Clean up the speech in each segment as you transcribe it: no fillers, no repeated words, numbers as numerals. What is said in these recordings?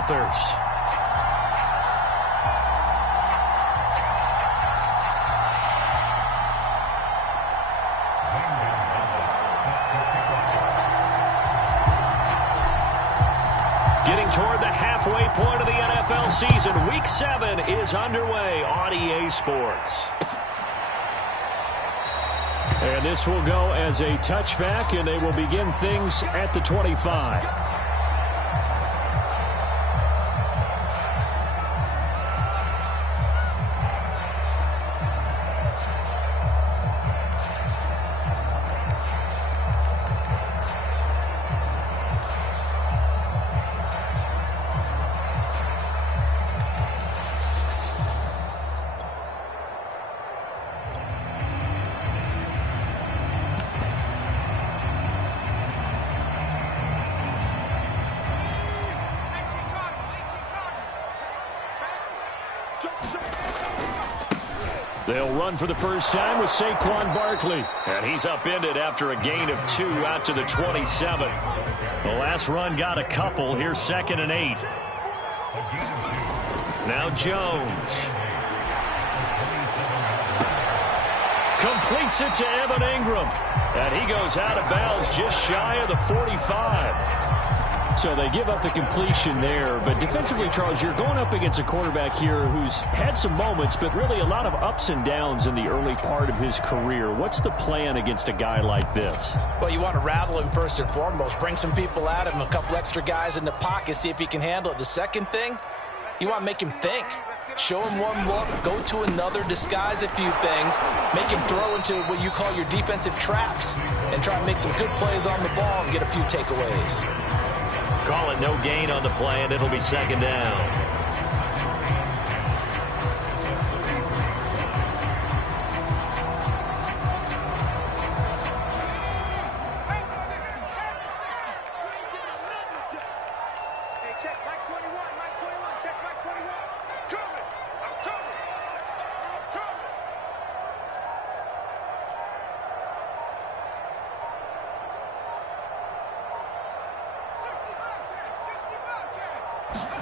Panthers. Getting toward the halfway point of the NFL season. Week 7 is underway on EA Sports. And this will go as a touchback, and they will begin things at the 25. They'll run for the first time with Saquon Barkley. And he's upended after a gain of 2 out to the 27. The last run got a couple. Here's 2nd and 8. Now Jones. Completes it to Evan Ingram. And he goes out of bounds just shy of the 45. So they give up the completion there. But defensively, Charles, you're going up against a quarterback here who's had some moments, but really a lot of ups and downs in the early part of his career. What's the plan against a guy like this? Well, you want to rattle him first and foremost. Bring some people at him, a couple extra guys in the pocket, see if he can handle it. The second thing, you want to make him think. Show him one look, go to another, disguise a few things, make him throw into what you call your defensive traps, and try to make some good plays on the ball and get a few takeaways. Call it no gain on the play, and it'll be 2nd down.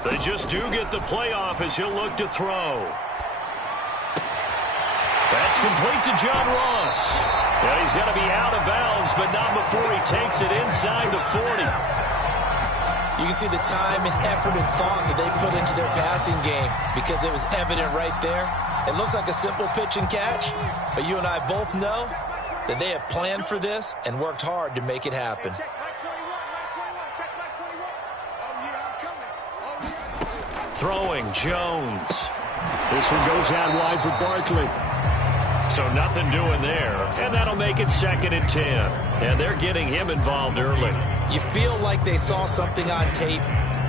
They just do get the playoff as he'll look to throw. That's complete to John Ross. And he's going to be out of bounds, but not before he takes it inside the 40. You can see the time and effort and thought that they put into their passing game because it was evident right there. It looks like a simple pitch and catch, but you and I both know that they have planned for this and worked hard to make it happen. Throwing, Jones. This one goes out wide for Barkley. So nothing doing there, and that'll make it 2nd and 10. And they're getting him involved early. You feel like they saw something on tape,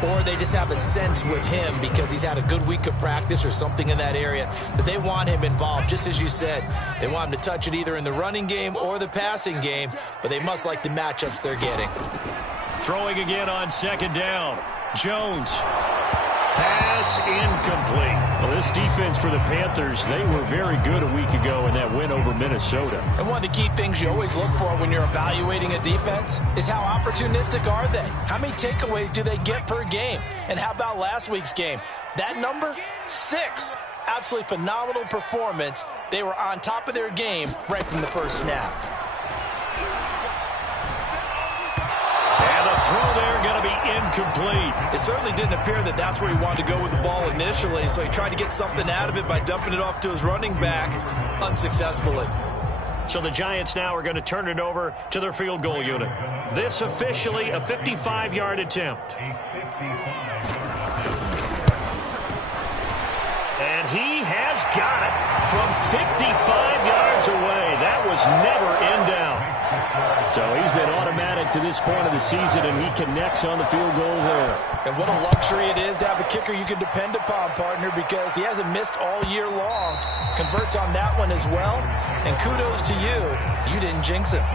or they just have a sense with him because he's had a good week of practice or something in that area that they want him involved. Just as you said, they want him to touch it either in the running game or the passing game, but they must like the matchups they're getting. Throwing again on 2nd down. Jones. Pass incomplete. Well, this defense for the Panthers, they were very good a week ago in that win over Minnesota. And one of the key things you always look for when you're evaluating a defense is how opportunistic are they? How many takeaways do they get per game? And how about last week's game? That number? 6. Absolutely phenomenal performance. They were on top of their game right from the first snap. Throw there going to be incomplete. It certainly didn't appear that that's where he wanted to go with the ball initially, so he tried to get something out of it by dumping it off to his running back unsuccessfully. So the Giants now are going to turn it over to their field goal unit. This officially a 55-yard attempt. And he has got it from 55 yards away. That was never in doubt. So he's been automatic to this point of the season, and he connects on the field goal there. And what a luxury it is to have a kicker you can depend upon, partner, because he hasn't missed all year long. Converts on that one as well. And kudos to you. You didn't jinx him.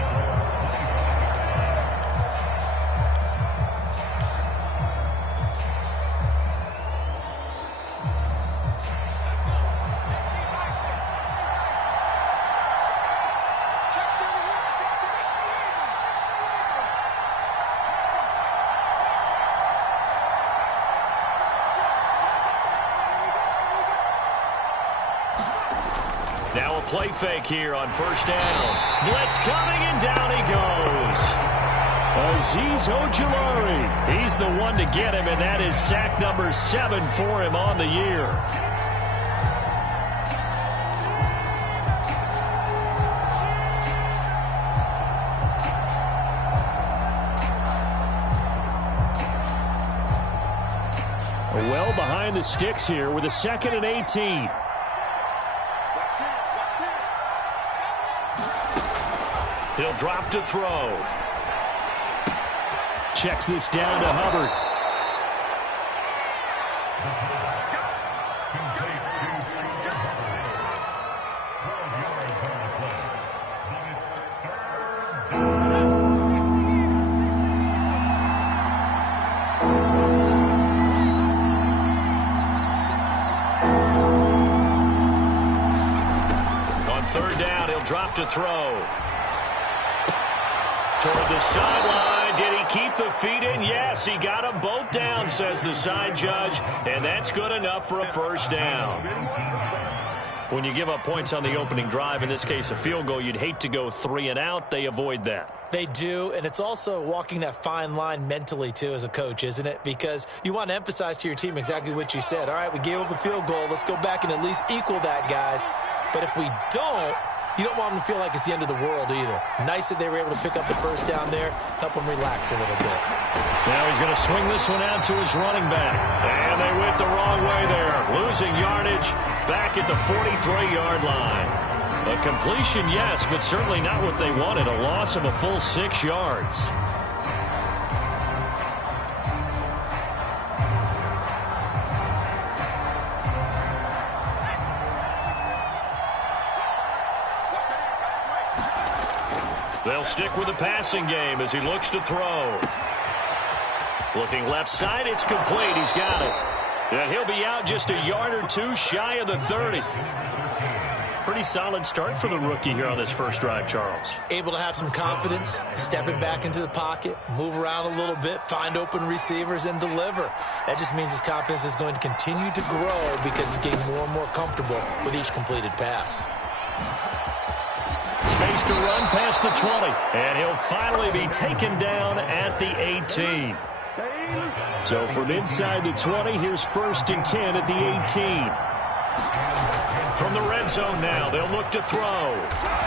Now a play fake here on first down. Blitz coming, and down he goes. Azeez Ojulari. He's the one to get him, and that is sack number 7 for him on the year. Well behind the sticks here with a 2nd and 18. He'll drop to throw. Checks this down to Hubbard. On 3rd down, he'll drop to throw. Toward the sideline. Did he keep the feet in? Yes, he got them both down, says the side judge, and that's good enough for a first down. When you give up points on the opening drive, in this case a field goal, you'd hate to go 3 and out. They avoid that. They do, and it's also walking that fine line mentally, too, as a coach, isn't it? Because you want to emphasize to your team exactly what you said. All right, we gave up a field goal. Let's go back and at least equal that, guys. But if we don't, you don't want them to feel like it's the end of the world either. Nice that they were able to pick up the first down there, help them relax a little bit. Now he's going to swing this one out to his running back. And they went the wrong way there. Losing yardage back at the 43-yard line. A completion, yes, but certainly not what they wanted. A loss of a full 6 yards. They'll stick with the passing game as he looks to throw. Looking left side, it's complete. He's got it. And he'll be out just a yard or 2 shy of the 30. Pretty solid start for the rookie here on this first drive, Charles. Able to have some confidence, step it back into the pocket, move around a little bit, find open receivers, and deliver. That just means his confidence is going to continue to grow because he's getting more and more comfortable with each completed pass. Space to run past the 20, and he'll finally be taken down at the 18. So from inside the 20, here's 1st and 10 at the 18. From the red zone now, they'll look to throw.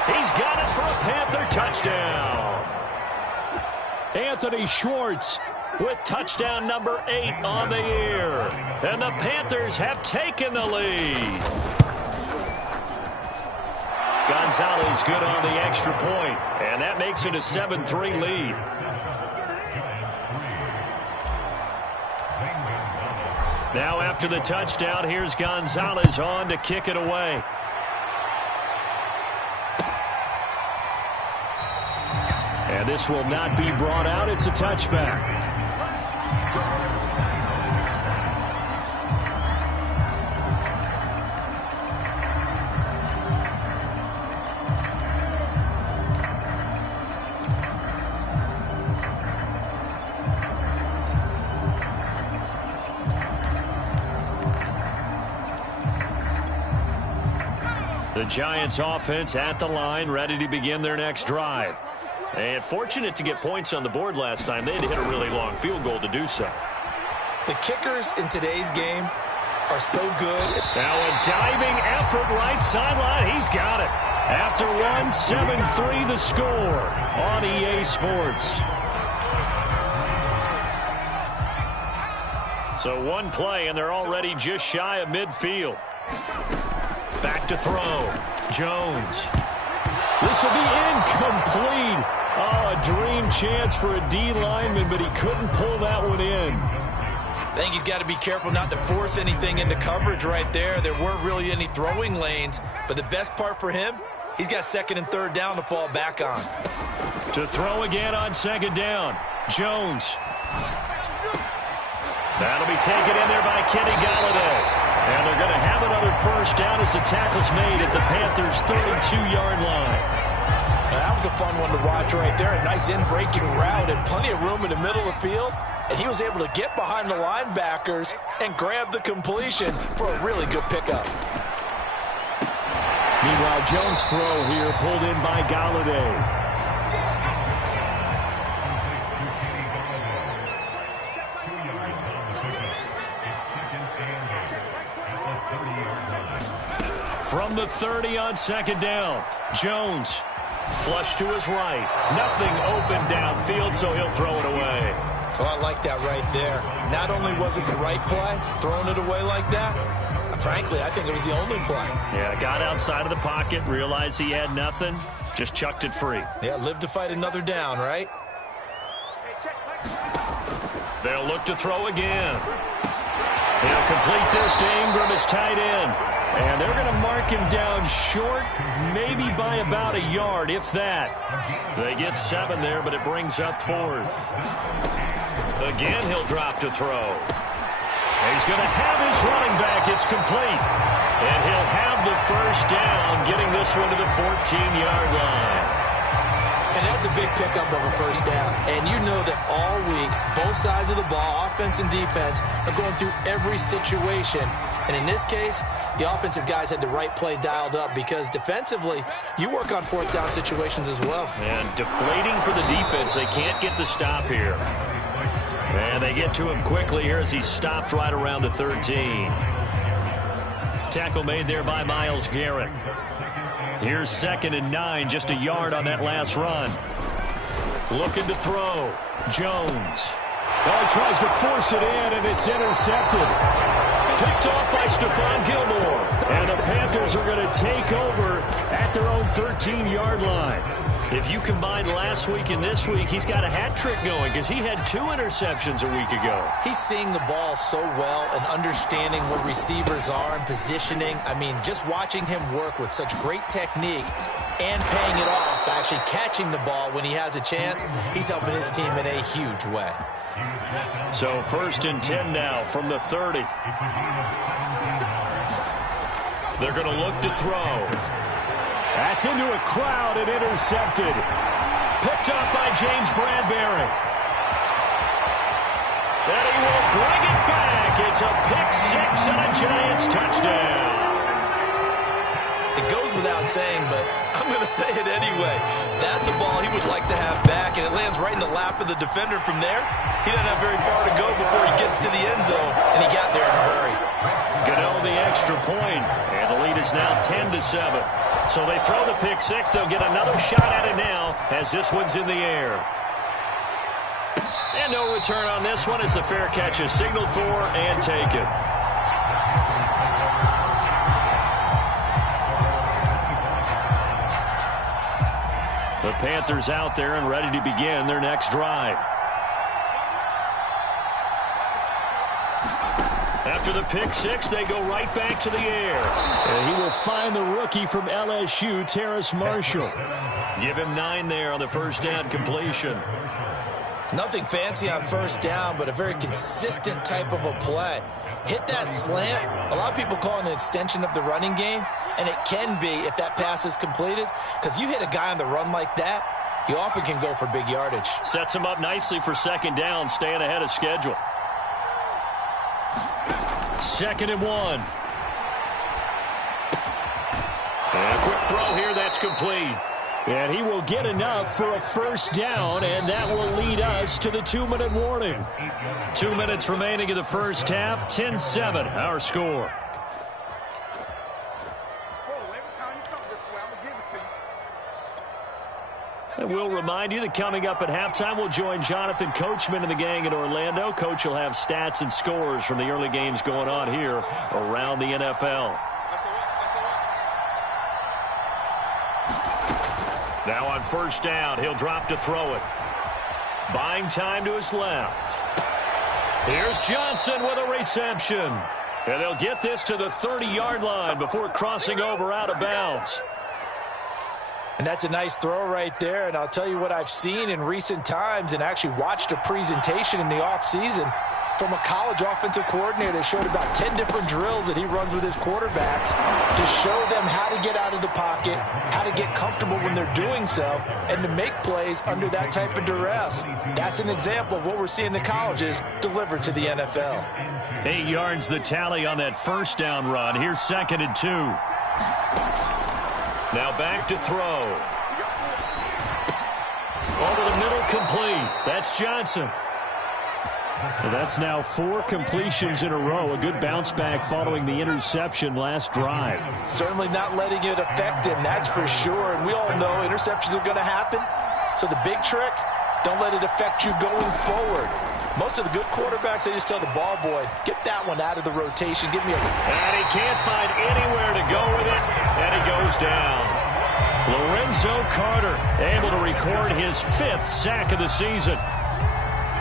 He's got it for a Panther touchdown. Anthony Schwartz with touchdown number 8 on the year. And the Panthers have taken the lead. Gonzalez good on the extra point, and that makes it a 7-3 lead. Now after the touchdown, here's Gonzalez on to kick it away. And this will not be brought out. It's a touchback. The Giants offense at the line, ready to begin their next drive. And fortunate to get points on the board last time. They had to hit a really long field goal to do so. The kickers in today's game are so good. Now a diving effort right sideline. He's got it. After one, 7-3 the score on EA Sports. So one play, and they're already just shy of midfield. Back to throw. Jones. This will be incomplete. Oh, a dream chance for a D lineman, but he couldn't pull that one in. I think he's got to be careful not to force anything into coverage right there. There weren't really any throwing lanes, but the best part for him, he's got 2nd and 3rd down to fall back on. To throw again on 2nd down. Jones. That'll be taken in there by Kenny Golladay. And they're going to have another first down as the tackle's made at the Panthers' 32-yard line. That was a fun one to watch right there. A nice in-breaking route and plenty of room in the middle of the field. And he was able to get behind the linebackers and grab the completion for a really good pickup. Meanwhile, Jones' throw here pulled in by Galladay. From the 30 on second down, Jones flush to his right. Nothing open downfield, so he'll throw it away. Oh, I like that right there. Not only was it the right play, throwing it away like that, frankly, I think it was the only play. Yeah, got outside of the pocket, realized he had nothing, just chucked it free. Yeah, live to fight another down, right? They'll look to throw again. He'll complete this to Ingram, his tight end. And they're going to mark him down short, maybe by about a yard, if that. They get 7 there, but it brings up 4th. Again, he'll drop to throw. He's going to have his running back. It's complete. And he'll have the first down, getting this one to the 14-yard line. And that's a big pickup of a first down. And you know that all week, both sides of the ball, offense and defense, are going through every situation. And in this case, the offensive guys had the right play dialed up because defensively, you work on 4th down situations as well. And deflating for the defense. They can't get the stop here. And they get to him quickly here as he stopped right around the 13. Tackle made there by Myles Garrett. Here's 2nd and 9, just a yard on that last run. Looking to throw. Jones. Oh, he tries to force it in, and it's intercepted. Picked off by Stephon Gilmore. And the Panthers are going to take over at their own 13-yard line. If you combine last week and this week, he's got a hat trick going because he had 2 interceptions a week ago. He's seeing the ball so well and understanding where receivers are and positioning. I mean, just watching him work with such great technique and paying it off by actually catching the ball when he has a chance, he's helping his team in a huge way. So 1st and 10 now from the 30. They're going to look to throw. That's into a crowd and intercepted. Picked up by James Bradbury. And he will bring it back. It's a pick-6 and a Giants touchdown. It goes without saying, but I'm going to say it anyway. That's a ball he would like to have back, and it lands right in the lap of the defender from there. He doesn't have very far to go before he gets to the end zone, and he got there in a hurry. Goodell the extra point, and the lead is now 10-7. So they throw the pick-6. They'll get another shot at it now as this one's in the air. And no return on this one as the fair catch is signaled for and taken. The Panthers out there and ready to begin their next drive. After the pick-6, they go right back to the air. And he will find the rookie from LSU, Terrace Marshall. Give him 9 there on the first down completion. Nothing fancy on first down, but a very consistent type of a play. Hit that slant. A lot of people call it an extension of the running game, and it can be if that pass is completed, because you hit a guy on the run like that, he often can go for big yardage. Sets him up nicely for second down, staying ahead of schedule. 2nd and 1. And a quick throw here, that's complete. And he will get enough for a first down, and that will lead us to the 2-minute warning. 2 minutes remaining in the first half, 10-7, our score. And we'll remind you that coming up at halftime, we'll join Jonathan Coachman and the gang in Orlando. Coach will have stats and scores from the early games going on here around the NFL. Now on first down, he'll drop to throw it. Buying time to his left. Here's Johnson with a reception. And they'll get this to the 30-yard line before crossing over out of bounds. And that's a nice throw right there. And I'll tell you what I've seen in recent times and actually watched a presentation in the offseason from a college offensive coordinator that showed about 10 different drills that he runs with his quarterbacks to show them how to get out of the pocket, how to get comfortable when they're doing so, and to make plays under that type of duress. That's an example of what we're seeing in the colleges delivered to the NFL. 8 yards the tally on that first down run. Here's 2nd and 2. Now back to throw. Over the middle, complete. That's Johnson. So that's now 4 completions in a row. A good bounce back following the interception last drive. Certainly not letting it affect him, that's for sure. And we all know interceptions are going to happen. So the big trick, don't let it affect you going forward. Most of the good quarterbacks, they just tell the ball boy, get that one out of the rotation. Give me a... And he can't find anywhere to go with it. And he goes down. Lorenzo Carter able to record his 5th sack of the season.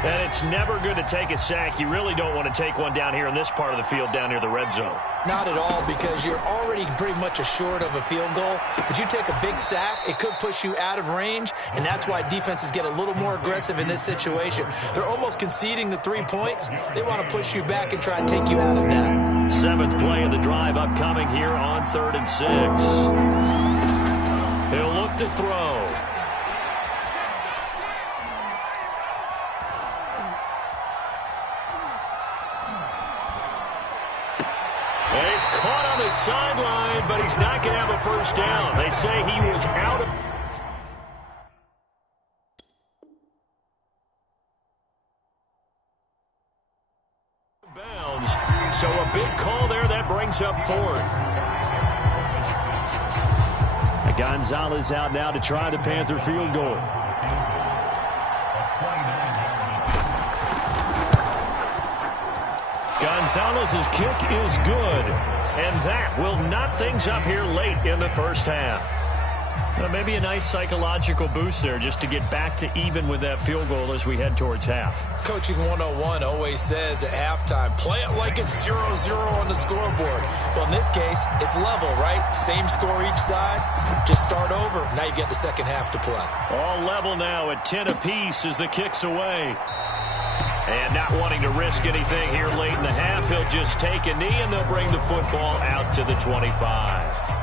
And it's never good to take a sack. You really don't want to take one down here in this part of the field, down near the red zone. Not at all, because you're already pretty much assured of a field goal. But you take a big sack, it could push you out of range, and that's why defenses get a little more aggressive in this situation. They're almost conceding the 3 points. They want to push you back and try and take you out of that. 7th play of the drive upcoming here on 3rd and 6. He'll look to throw. And he's caught on the sideline, but he's not going to have a first down. They say he was out of bounds. So a big call there that brings up 4th. Gonzalez out now to try the Panther field goal. Gonzalez's kick is good, and that will knot things up here late in the first half. Well, maybe a nice psychological boost there just to get back to even with that field goal as we head towards half. Coaching 101 always says at halftime, play it like it's 0-0 on the scoreboard. Well, in this case, it's level, right? Same score each side. Just start over. Now you get the second half to play. All level now at 10 apiece as the kick's away. And not wanting to risk anything here late in the half, he'll just take a knee and they'll bring the football out to the 25.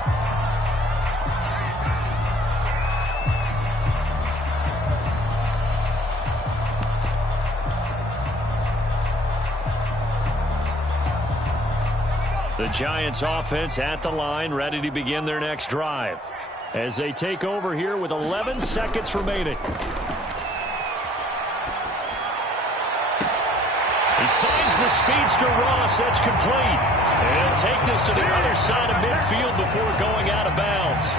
The Giants offense at the line, ready to begin their next drive as they take over here with 11 seconds remaining. He finds the speedster Ross. That's complete. And he'll take this to the other side of midfield before going out of bounds.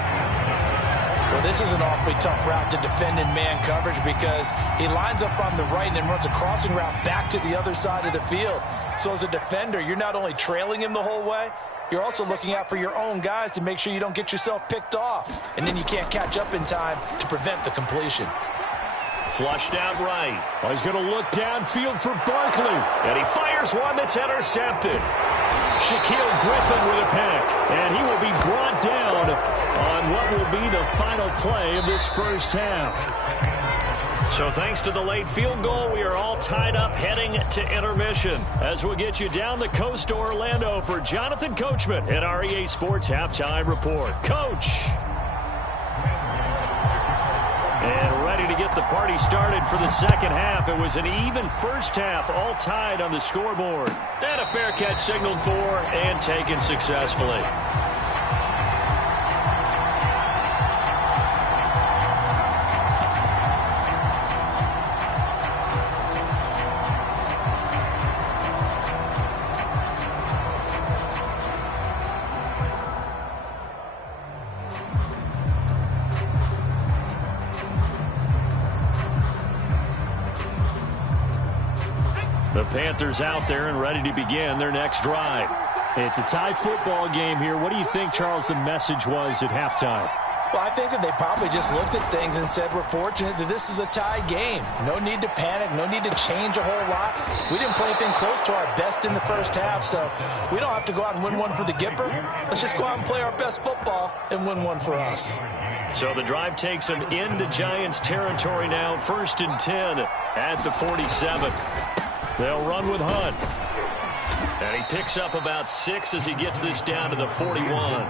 Well, this is an awfully tough route to defend in man coverage because he lines up on the right and then runs a crossing route back to the other side of the field. So as a defender, you're not only trailing him the whole way, you're also looking out for your own guys to make sure you don't get yourself picked off. And then you can't catch up in time to prevent the completion. Flushed out right. Oh, he's going to look downfield for Barkley. And he fires one that's intercepted. Shaquille Griffin with a pick. And he will be brought down on what will be the final play of this first half. So thanks to the late field goal, we are all tied up heading to intermission. As we'll get you down the coast to Orlando for Jonathan Coachman at our EA Sports Halftime Report. Coach! And ready to get the party started for the second half. It was an even first half, all tied on the scoreboard. And a fair catch signaled for and taken successfully. The Panthers out there and ready to begin their next drive. It's a tie football game here. What do you think, Charles, the message was at halftime? Well, I think that they probably just looked at things and said, we're fortunate that this is a tie game. No need to panic. No need to change a whole lot. We didn't play anything close to our best in the first half, so we don't have to go out and win one for the Gipper. Let's just go out and play our best football and win one for us. So the drive takes them into Giants territory now. 1st and 10 at the 47. They'll run with Hunt. And he picks up about 6 as he gets this down to the 41.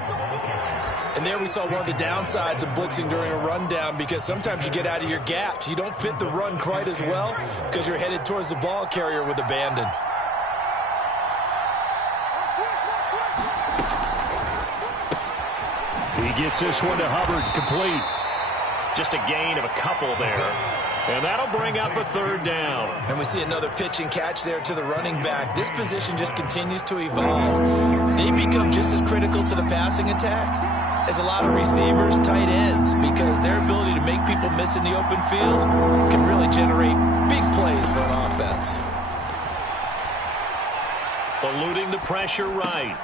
And there we saw one of the downsides of blitzing during a rundown, because sometimes you get out of your gaps. You don't fit the run quite as well because you're headed towards the ball carrier with abandon. He gets this one to Hubbard, complete. Just a gain of a couple there. And that'll bring up a third down. And we see another pitch and catch there to the running back. This position just continues to evolve. They become just as critical to the passing attack as a lot of receivers, tight ends, because their ability to make people miss in the open field can really generate big plays for an offense. Eluding the pressure right.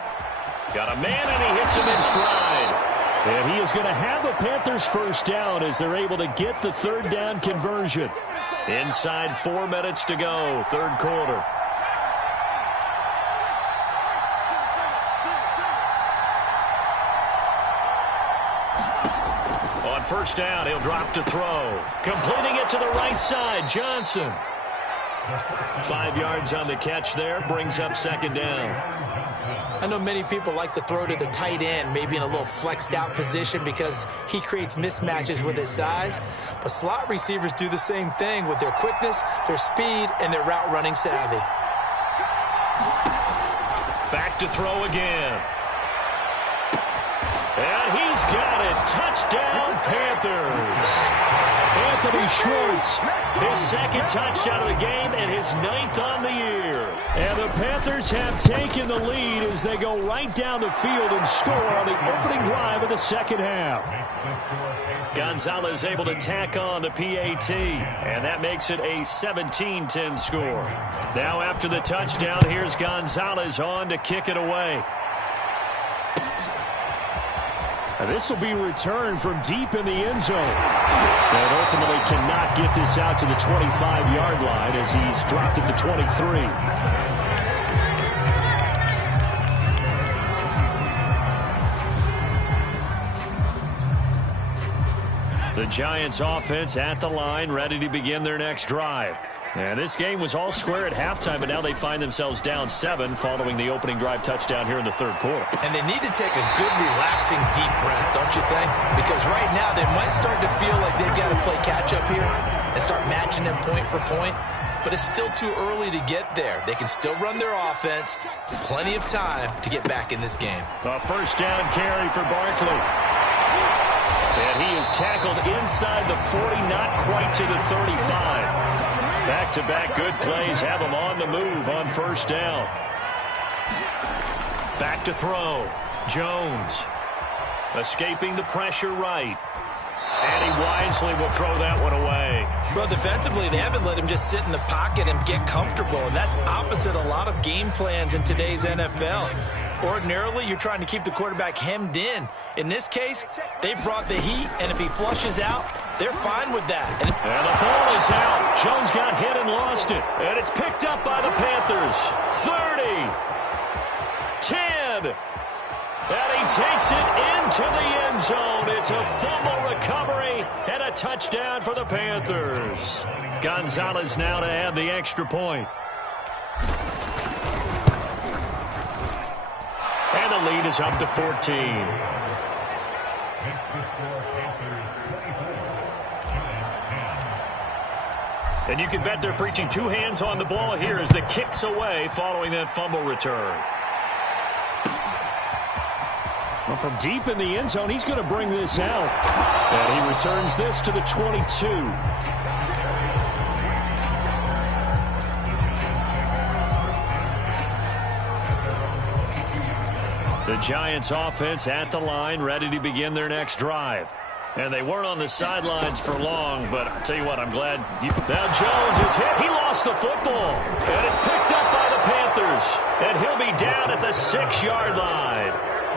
Got a man, and he hits him in stride. And he is going to have a Panthers first down as they're able to get the third down conversion. Inside 4 minutes to go, third quarter. On first down, he'll drop to throw. Completing it to the right side, Johnson. 5 yards on the catch there, brings up second down. I know many people like to throw to the tight end, maybe in a little flexed out position because he creates mismatches with his size. But slot receivers do the same thing with their quickness, their speed, and their route running savvy. Back to throw again. And he's got it. Touchdown, Panthers. Anthony Schwartz, his second touchdown of the game and his 9th on the year. And the Panthers have taken the lead as they go right down the field and score on the opening drive of the second half. Gonzalez able to tack on the PAT, and that makes it a 17-10 score. Now after the touchdown, here's Gonzalez on to kick it away. This will be returned from deep in the end zone. And ultimately cannot get this out to the 25-yard line as he's dropped at the 23. The Giants offense at the line, ready to begin their next drive. And this game was all square at halftime, but now they find themselves down 7 following the opening drive touchdown here in the third quarter. And they need to take a good, relaxing, deep breath, don't you think? Because right now they might start to feel like they've got to play catch-up here and start matching them point for point. But it's still too early to get there. They can still run their offense. Plenty of time to get back in this game. A first down carry for Barkley. And he is tackled inside the 40, not quite to the 35. Back-to-back good plays have him on the move on first down. Back to throw. Jones escaping the pressure right. And he wisely will throw that one away. Well, defensively, they haven't let him just sit in the pocket and get comfortable, and that's opposite a lot of game plans in today's NFL. Ordinarily, you're trying to keep the quarterback hemmed in. In this case, they brought the heat, and if he flushes out, they're fine with that. And the ball is out. Jones got hit and lost it. And it's picked up by the Panthers. 30. 10. And he takes it into the end zone. It's a fumble recovery and a touchdown for the Panthers. Gonzalez now to add the extra point. And the lead is up to 14. And you can bet they're preaching 2 hands on the ball here as the kick's away following that fumble return. Well, from deep in the end zone, he's going to bring this out. And he returns this to the 22. The Giants offense at the line, ready to begin their next drive. And they weren't on the sidelines for long, but I'll tell you what, I'm glad. Now Jones is hit. He lost the football. And it's picked up by the Panthers. And he'll be down at the 6-yard line.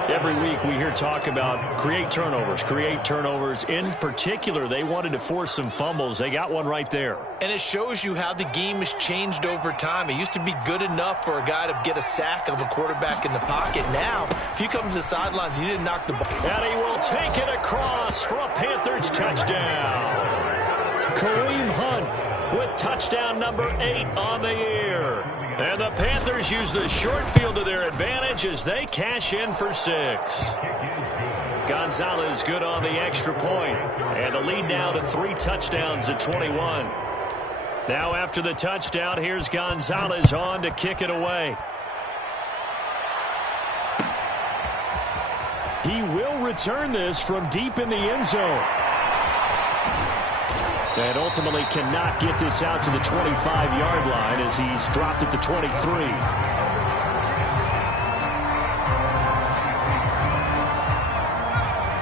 Every week we hear talk about create turnovers. In particular, they wanted to force some fumbles. They got one right there. And it shows you how the game has changed over time. It used to be good enough for a guy to get a sack of a quarterback in the pocket. Now, if you come to the sidelines, you didn't knock the ball. And he will take it across for a Panthers touchdown. Kareem Hunt with touchdown number 8 on the year. And the Panthers use the short field to their advantage as they cash in for 6. Gonzalez good on the extra point. And the lead now to 3 touchdowns at 21. Now after the touchdown, here's Gonzalez on to kick it away. He will return this from deep in the end zone. And ultimately cannot get this out to the 25-yard line as he's dropped at the 23.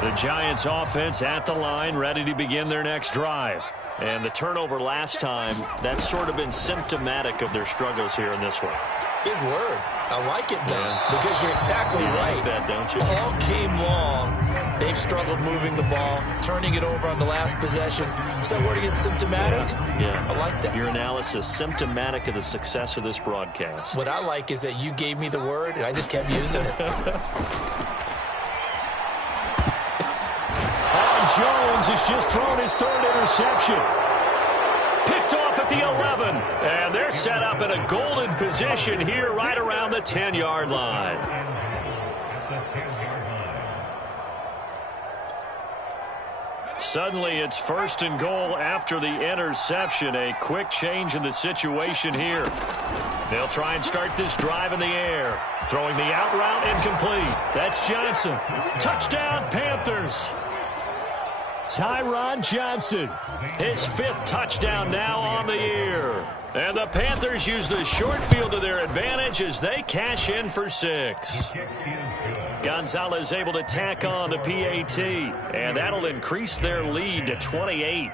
The Giants offense at the line, ready to begin their next drive. And the turnover last time, that's sort of been symptomatic of their struggles here in this one. Big word. I like it, though, because you're exactly right. Like that, don't you? All game long, they've struggled moving the ball, turning it over on the last possession. Is that word again, symptomatic? Yeah. I like that. Your analysis, symptomatic of the success of this broadcast. What I like is that you gave me the word, and I just kept using it. Jones has just thrown his third interception. Picked off at the 11. And they're set up in a golden position here right around the 10-yard line. Suddenly it's 1st and goal after the interception. A quick change in the situation here. They'll try and start this drive in the air. Throwing the out route incomplete. That's Johnson. Touchdown, Panthers. Tyron Johnson, his 5th touchdown now on the year. And the Panthers use the short field to their advantage as they cash in for 6. Gonzalez able to tack on the PAT, and that'll increase their lead to 28.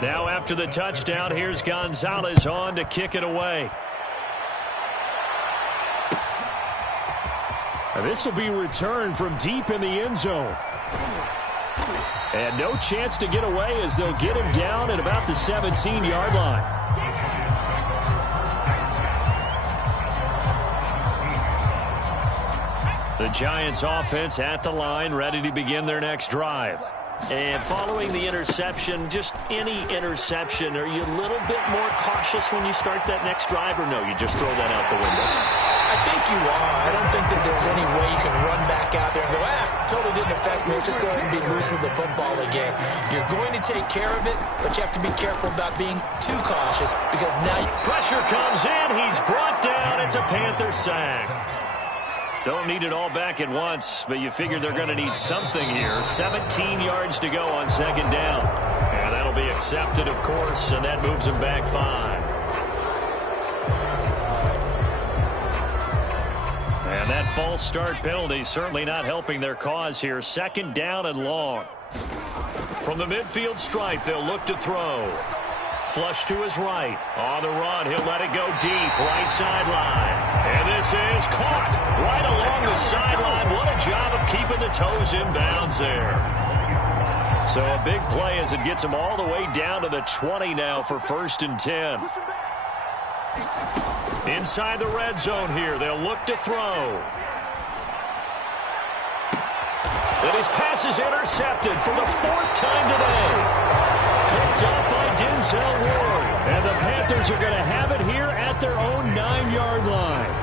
Now after the touchdown, here's Gonzalez on to kick it away. And this will be returned from deep in the end zone. And no chance to get away as they'll get him down at about the 17-yard line. The Giants offense at the line, ready to begin their next drive. And following the interception, just any interception, are you a little bit more cautious when you start that next drive, or no, you just throw that out the window? I think you are. I don't think that there's any way you can run back out there and go, totally didn't affect me. Let's just go ahead and be loose with the football again. You're going to take care of it, but you have to be careful about being too cautious because now pressure comes in. He's brought down. It's a Panther sack. Don't need it all back at once, but you figure they're going to need something here. 17 yards to go on 2nd down. And that'll be accepted, of course, and that moves them back 5. And that false start penalty certainly not helping their cause here. 2nd down and long. From the midfield stripe, they'll look to throw. Flush to his right. On the run, he'll let it go deep. Right sideline. And this is caught right along the sideline. What a job of keeping the toes in bounds there. So a big play as it gets him all the way down to the 20 now for 1st and 10. Inside the red zone here, they'll look to throw. And his pass is intercepted for the 4th time today. Picked up by Denzel Ward. And the Panthers are going to have it here at their own 9-yard line.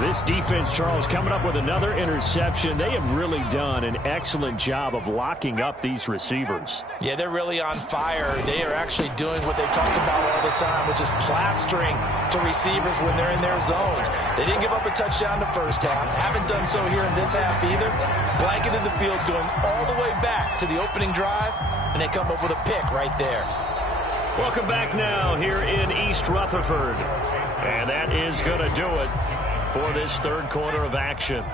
This defense, Charles, coming up with another interception. They have really done an excellent job of locking up these receivers. Yeah, they're really on fire. They are actually doing what they talk about all the time, which is plastering to receivers when they're in their zones. They didn't give up a touchdown the first half. Haven't done so here in this half either. Blanketed the field going all the way back to the opening drive, and they come up with a pick right there. Welcome back now here in East Rutherford. And that is going to do it for this 3rd quarter of action.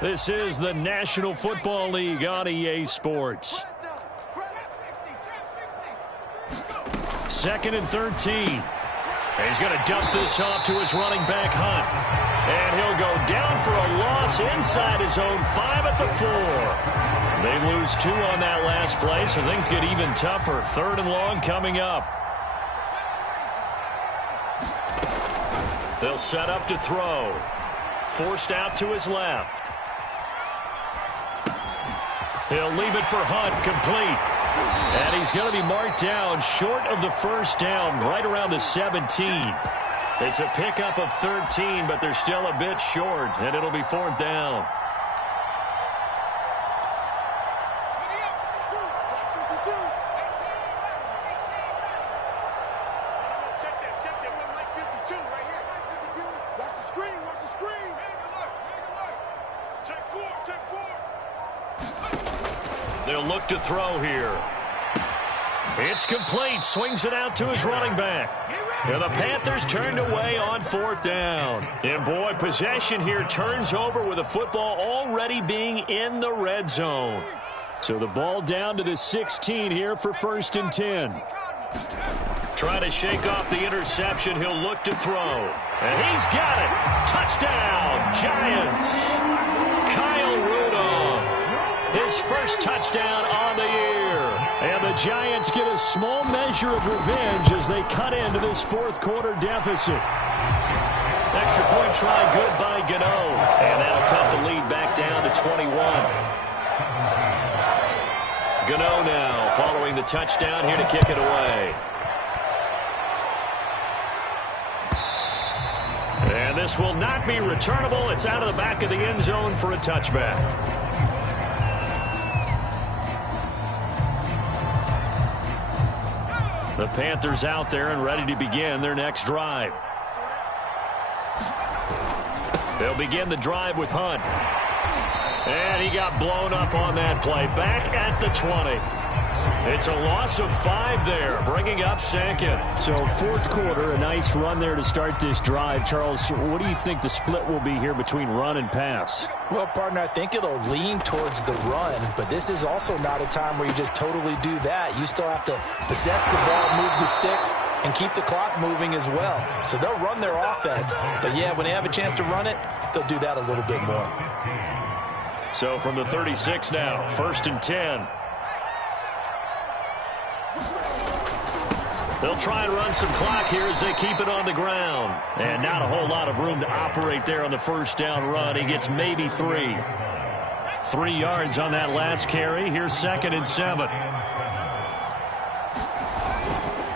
This is the National Football League on EA Sports. 2nd and 13. He's going to dump this off to his running back, Hunt. And he'll go down for a loss inside his own 5 at the 4. They lose 2 on that last play, so things get even tougher. 3rd and long coming up. They'll set up to throw. Forced out to his left. He'll leave it for Hunt, complete. And he's going to be marked down short of the 1st down, right around the 17. It's a pickup of 13, but they're still a bit short, and it'll be 4th down. They'll look to throw here. It's complete. Swings it out to his running back. And the Panthers turned away on 4th down. And, boy, possession here turns over with the football already being in the red zone. So the ball down to the 16 here for 1st and 10. Trying to shake off the interception. He'll look to throw. And he's got it. Touchdown, Giants. Kyle Rudolph, his first touchdown on the year. And the Giants get a small measure of revenge as they cut into this 4th quarter deficit. Extra point try good by Gano. And that'll cut the lead back down to 21. Gano now following the touchdown here to kick it away. And this will not be returnable. It's out of the back of the end zone for a touchback. The Panthers out there and ready to begin their next drive. They'll begin the drive with Hunt. And he got blown up on that play. Back at the 20. It's a loss of 5 there, bringing up 2nd. So 4th quarter, a nice run there to start this drive. Charles, what do you think the split will be here between run and pass? Well, partner, I think it'll lean towards the run, but this is also not a time where you just totally do that. You still have to possess the ball, move the sticks, and keep the clock moving as well. So they'll run their offense, but yeah, when they have a chance to run it, they'll do that a little bit more. So from the 36 now, 1st and 10. They'll try and run some clock here as they keep it on the ground. And not a whole lot of room to operate there on the 1st down run. He gets maybe 3. 3 yards on that last carry. Here's 2nd and 7.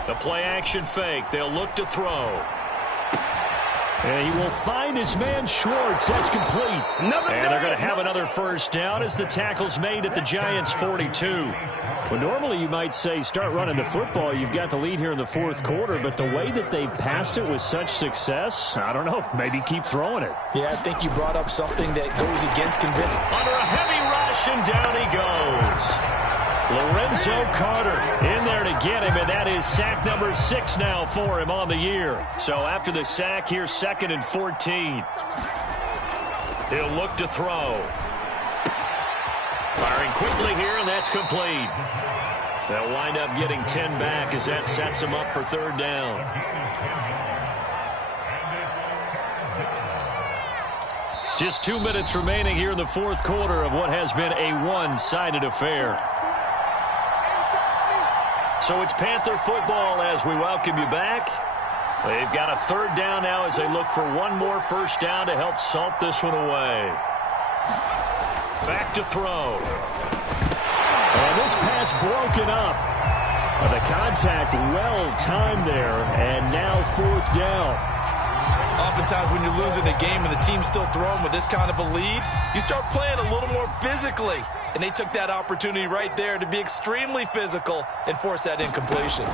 The play action fake. They'll look to throw. And he will find his man Schwartz. That's complete. And they're going to have another 1st down as the tackle's made at the Giants' 42. Well, normally you might say start running the football. You've got the lead here in the 4th quarter, but the way that they've passed it with such success, I don't know, maybe keep throwing it. Yeah, I think you brought up something that goes against conviction. Under a heavy rush, and down he goes. Lorenzo Carter in there to get him, and that is sack number 6 now for him on the year. So after the sack, here's 2nd and 14. He'll look to throw. Firing quickly here, and that's complete. They'll wind up getting 10 back as that sets them up for 3rd down. Just 2 minutes remaining here in the 4th quarter of what has been a one-sided affair. So it's Panther football as we welcome you back. They've got a 3rd down now as they look for one more 1st down to help salt this one away. Back to throw. And this pass broken up. The contact well timed there, and now 4th down. Oftentimes when you're losing a game and the team's still throwing with this kind of a lead, you start playing a little more physically. And they took that opportunity right there to be extremely physical and force that incompletion.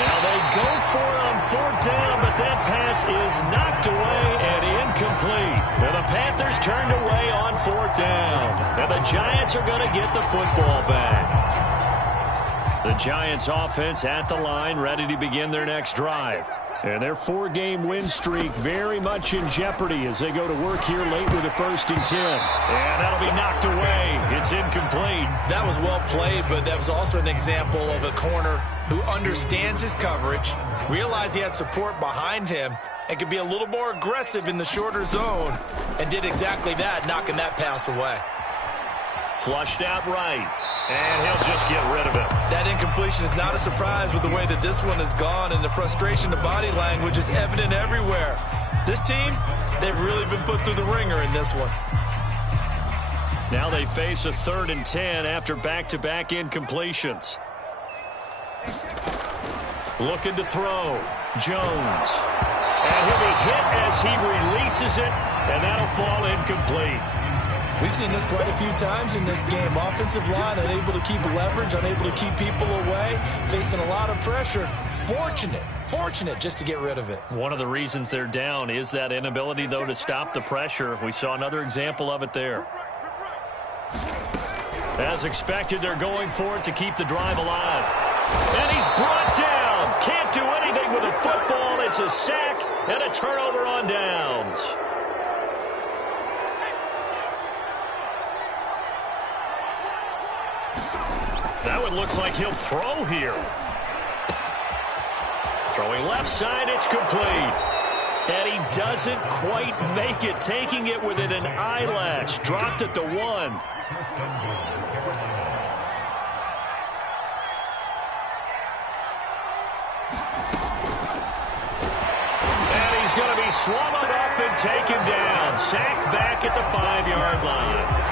Now they go for it on 4th down, but that pass is knocked away and incomplete. Now the Panthers turned away on 4th down. Now the Giants are going to get the football back. The Giants offense at the line, ready to begin their next drive. And their 4-game win streak very much in jeopardy as they go to work here late with a 1st and 10. And that'll be knocked away. It's incomplete. That was well played, but that was also an example of a corner who understands his coverage, realized he had support behind him, and could be a little more aggressive in the shorter zone, and did exactly that, knocking that pass away. Flushed out right. And he'll just get rid of it. That incompletion is not a surprise with the way that this one has gone, and the frustration of body language is evident everywhere. This team, they've really been put through the ringer in this one. Now they face a 3rd and 10 after back-to-back incompletions. Looking to throw. Jones. And he'll be hit as he releases it, and that'll fall incomplete. We've seen this quite a few times in this game. Offensive line unable to keep leverage, unable to keep people away, facing a lot of pressure. Fortunate just to get rid of it. One of the reasons they're down is that inability, though, to stop the pressure. We saw another example of it there. As expected, they're going for it to keep the drive alive. And he's brought down. Can't do anything with a football. It's a sack and a turnover on downs. That one looks like he'll throw here. Throwing left side, it's complete. And he doesn't quite make it, taking it within an eyelash. Dropped at the 1. And he's going to be swallowed up and taken down. Sacked back at the 5-yard line.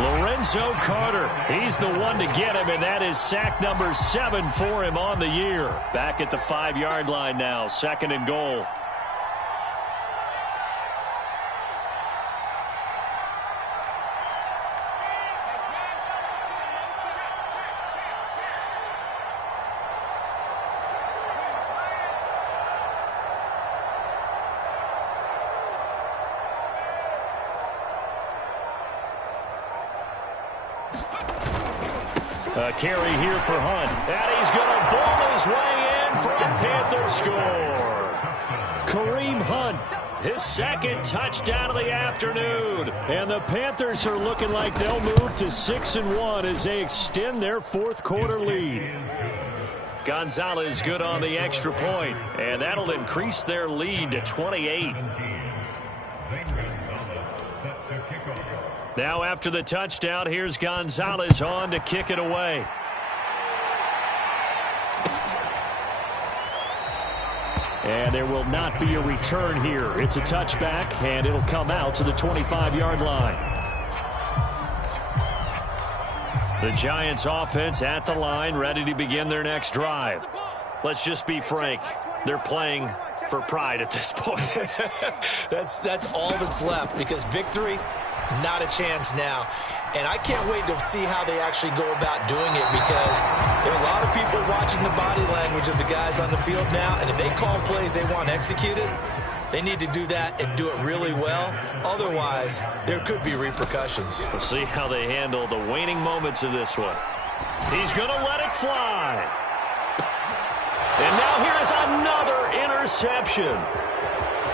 Lorenzo Carter, he's the one to get him, and that is sack number 7 for him on the year. Back at the 5-yard line now, 2nd and goal. A carry here for Hunt. And he's going to ball his way in for a Panther score. Kareem Hunt, his 2nd touchdown of the afternoon. And the Panthers are looking like they'll move to 6-1 as they extend their 4th quarter lead. Gonzalez good on the extra point, and that'll increase their lead to 28. Now after the touchdown, here's Gonzalez on to kick it away. And there will not be a return here. It's a touchback, and it'll come out to the 25-yard line. The Giants offense at the line, ready to begin their next drive. Let's just be frank. They're playing for pride at this point. That's all that's left, because victory, not a chance now. And I can't wait to see how they actually go about doing it, because there are a lot of people watching the body language of the guys on the field now, and if they call plays they want executed, they need to do that and do it really well. Otherwise, there could be repercussions. We'll see how they handle the waning moments of this one. He's going to let it fly. And now here is another interception.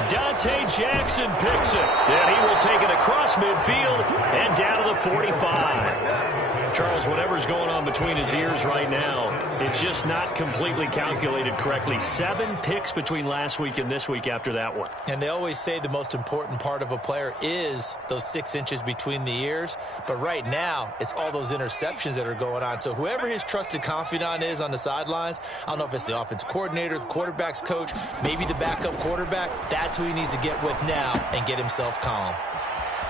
Dante Jackson picks it, and he will take it across midfield and down to the 45. Charles, whatever's going on between his ears right now, it's just not completely calculated correctly. 7 picks between last week and this week after that one. And they always say the most important part of a player is those 6 inches between the ears. But right now, it's all those interceptions that are going on. So whoever his trusted confidant is on the sidelines, I don't know if it's the offensive coordinator, the quarterback's coach, maybe the backup quarterback, that's who he needs to get with now and get himself calm.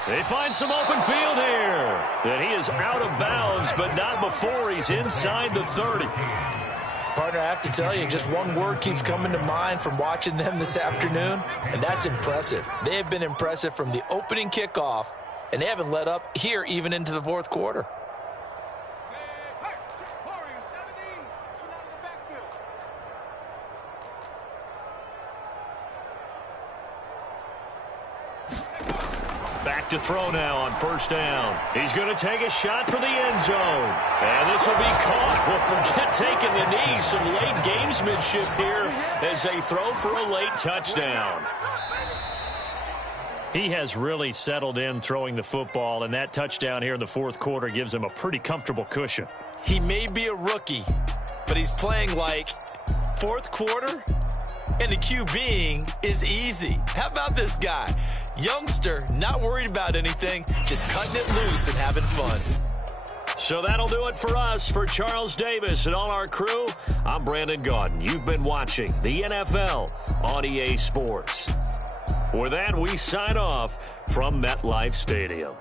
They find some open field here. And he is out of bounds, but not before he's inside the 30. Partner, I have to tell you, just one word keeps coming to mind from watching them this afternoon, and that's impressive. They have been impressive from the opening kickoff, and they haven't let up here even into the 4th quarter. Back to throw now on 1st down. He's going to take a shot for the end zone. And this will be caught. Well, forget taking the knee. Some late gamesmanship here as they throw for a late touchdown. He has really settled in throwing the football, and that touchdown here in the 4th quarter gives him a pretty comfortable cushion. He may be a rookie, but he's playing like 4th quarter, and the QBing is easy. How about this guy? Youngster, not worried about anything, just cutting it loose and having fun. So that'll do it for us. For Charles Davis and all our crew, I'm Brandon Gaudin. You've been watching the NFL on EA Sports. With that, we sign off from MetLife Stadium.